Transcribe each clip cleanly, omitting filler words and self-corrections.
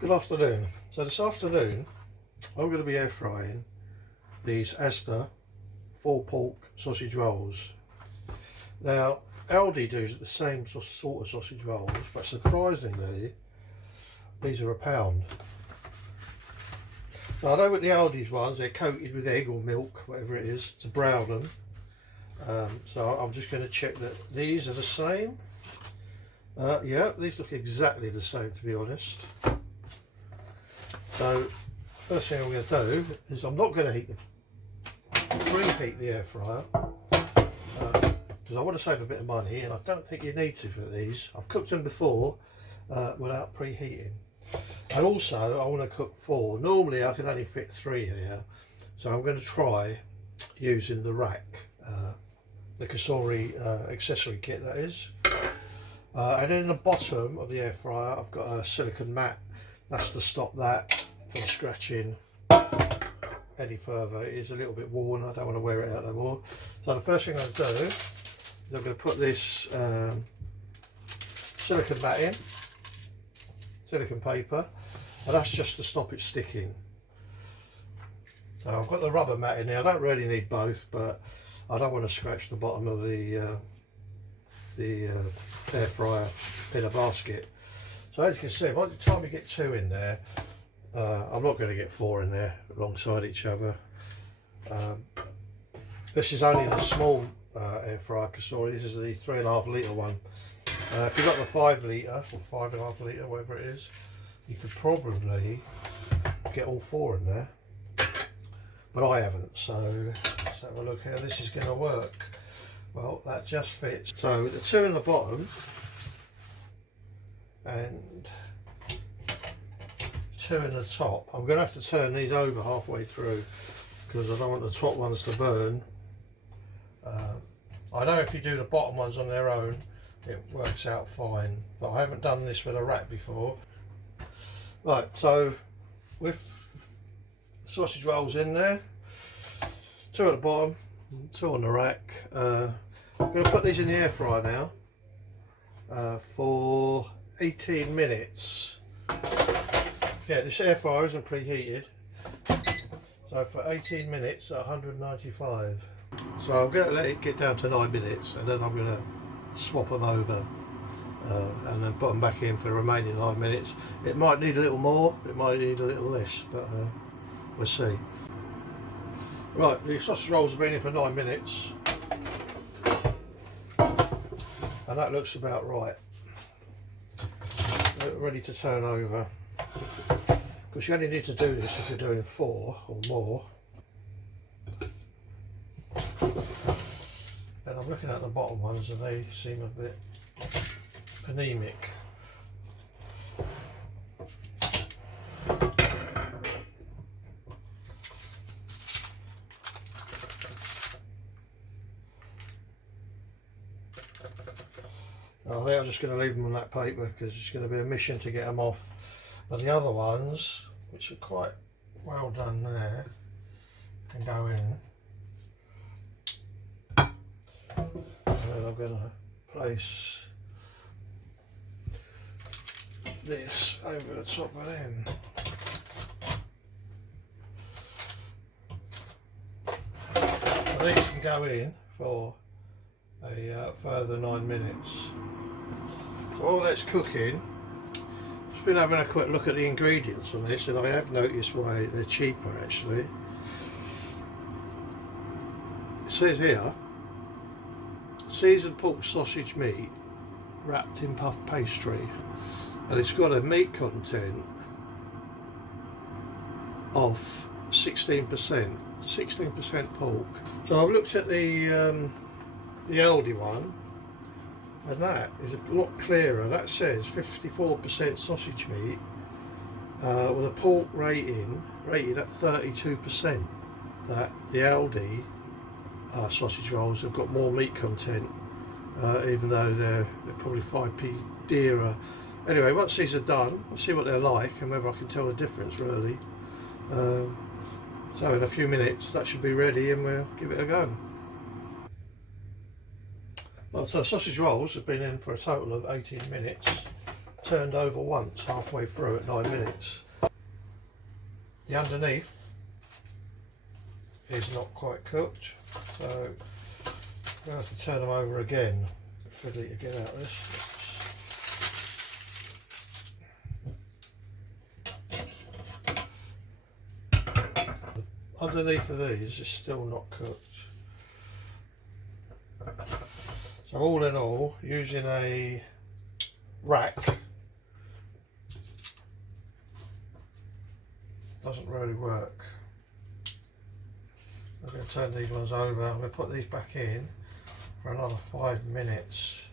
Good afternoon. So this afternoon I'm going to be air frying these Asda 4-pork sausage rolls. Now Aldi do the same sort of sausage rolls, but surprisingly these are £1. Now I know with the Aldi's ones they're coated with egg or milk, whatever it is, to brown them. So I'm just going to check that these are the same. Yeah, these look exactly the same, to be honest. So first thing I'm going to do is I'm not going to preheat the air fryer because I want to save a bit of money, and I don't think you need to for these. I've cooked them before without preheating, and also I want to cook 4. Normally I can only fit 3 here, so I'm going to try using the rack, the Kasori accessory kit, that is. And in the bottom of the air fryer I've got a silicone mat. That's to stop that from scratching any further. It is a little bit worn, I don't want to wear it out no more. So the first thing I'm going to do is I'm going to put this silicone mat in, silicone paper, and that's just to stop it sticking. So I've got the rubber mat in there. I don't really need both, but I don't want to scratch the bottom of the air fryer in a basket. So as you can see, by the time you get 2 in there, I'm not going to get 4 in there alongside each other. This is only the small air fryer Kasori. This is the 3.5 litre one. If you've got the 5 litre or 5.5 litre, whatever it is, you could probably get all 4 in there, but I haven't. So let's have a look how this is going to work. Well, that just fits. So with the 2 in the bottom and 2 in the top, I'm going to have to turn these over halfway through because I don't want the top ones to burn. I know if you do the bottom ones on their own it works out fine, but I haven't done this with a rack before. Right, so with sausage rolls in there, 2 at the bottom, 2 on the rack. I'm going to put these in the air fryer now for 18 minutes. Yeah, this air fryer isn't preheated, so for 18 minutes at 195. So I'm going to let it get down to 9 minutes, and then I'm going to swap them over and then put them back in for the remaining 9 minutes. It might need a little more, it might need a little less, but we'll see. Right, the sausage rolls have been in for 9 minutes, and that looks about right. Ready to turn over, because you only need to do this if you're doing 4 or more. And I'm looking at the bottom ones and they seem a bit anemic. I think I'm just going to leave them on that paper because it's going to be a mission to get them off. And the other ones, which are quite well done there, can go in. And then I'm going to place this over the top of them. So these can go in for a further 9 minutes. So while that's cooking, I've just been having a quick look at the ingredients on this, and I have noticed why they're cheaper actually. It says here, seasoned pork sausage meat wrapped in puff pastry, and it's got a meat content of 16% pork. So I've looked at the Aldi one, and that is a lot clearer. That says 54% sausage meat with a pork rated at 32%. That the Aldi sausage rolls have got more meat content, even though they're probably 5p dearer. Anyway, once these are done, I'll see what they're like and whether I can tell the difference really. So in a few minutes that should be ready and we'll give it a go. Well, so sausage rolls have been in for a total of 18 minutes. turned over once halfway through at 9 minutes. The underneath is not quite cooked, so I'm going to have to turn them over again. Fiddly to get out of this. Underneath of these is still not cooked. So all in all, using a rack doesn't really work. I'm going to turn these ones over. I'm going to put these back in for another 5 minutes.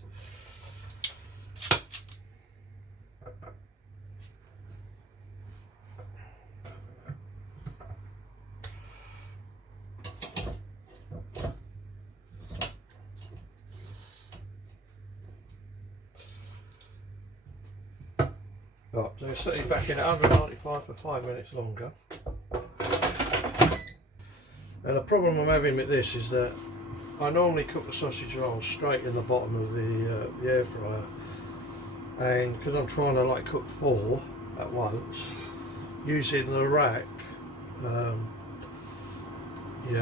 Right, so we'll set these back in at 195 for 5 minutes longer. And the problem I'm having with this is that I normally cook the sausage rolls straight in the bottom of the air fryer, and because I'm trying to like cook 4 at once, using the rack, yeah,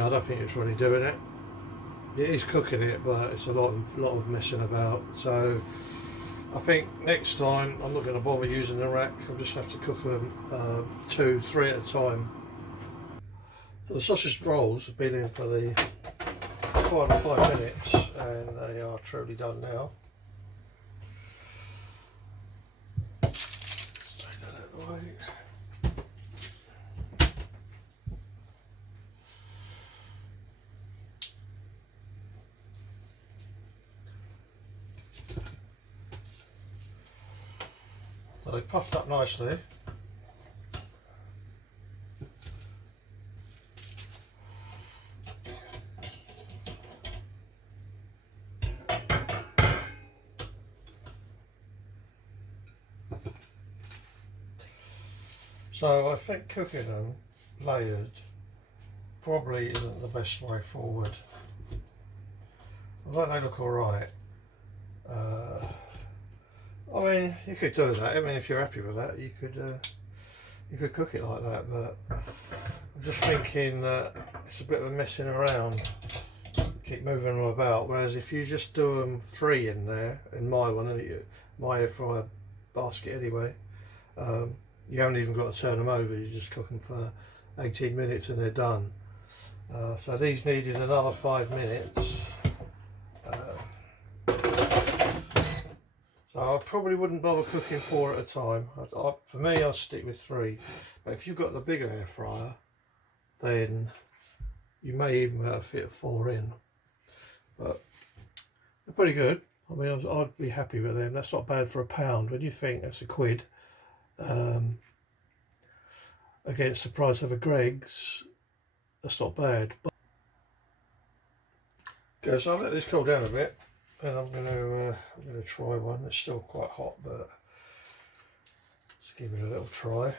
I don't think it's really doing it. It is cooking it, but it's a lot of messing about. So I think next time I'm not going to bother using the rack. I'll just have to cook them 2, 3 at a time. So the sausage rolls have been in for the final 5 minutes, and they are truly done now. Take that out of the way. So they puffed up nicely. So I think cooking them layered probably isn't the best way forward. Although they look alright. I mean, you could do that. I mean, if you're happy with that, you could cook it like that. But I'm just thinking that it's a bit of a messing around. Keep moving them about. Whereas if you just do them 3 in there, in my one, my air fryer basket anyway, you haven't even got to turn them over. You just cook them for 18 minutes and they're done. So these needed another 5 minutes. So I probably wouldn't bother cooking 4 at a time. For me, I'll stick with 3. But if you've got the bigger air fryer, then you may even be able to fit 4 in. But they're pretty good. I mean, I'd be happy with them. That's not bad for £1. When you think that's £1 against the price of a Greggs, that's not bad. Okay, so I'll let this cool down a bit. And I'm going to try one. It's still quite hot, but let's give it a little try.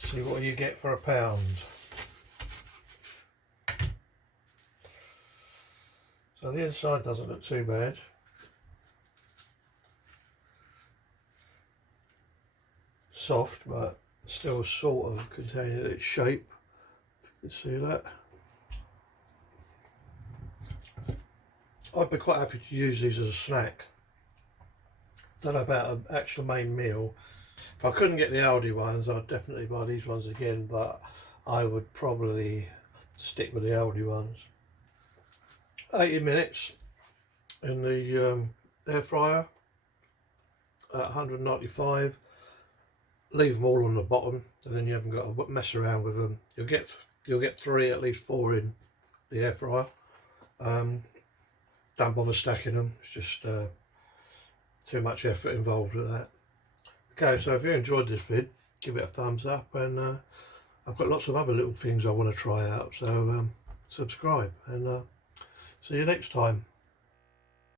See what you get for £1. So the inside doesn't look too bad. Soft, but still sort of containing its shape, if you can see that. I'd be quite happy to use these as a snack. Don't know about an actual main meal. If I couldn't get the Aldi ones, I'd definitely buy these ones again, but I would probably stick with the Aldi ones. 80 minutes in the air fryer at 195. Leave them all on the bottom, and then you haven't got to mess around with them. You'll get 3, at least 4 in the air fryer. Don't bother stacking them. It's just too much effort involved with that. Okay, so if you enjoyed this vid, give it a thumbs up, and I've got lots of other little things I want to try out. So subscribe, and see you next time.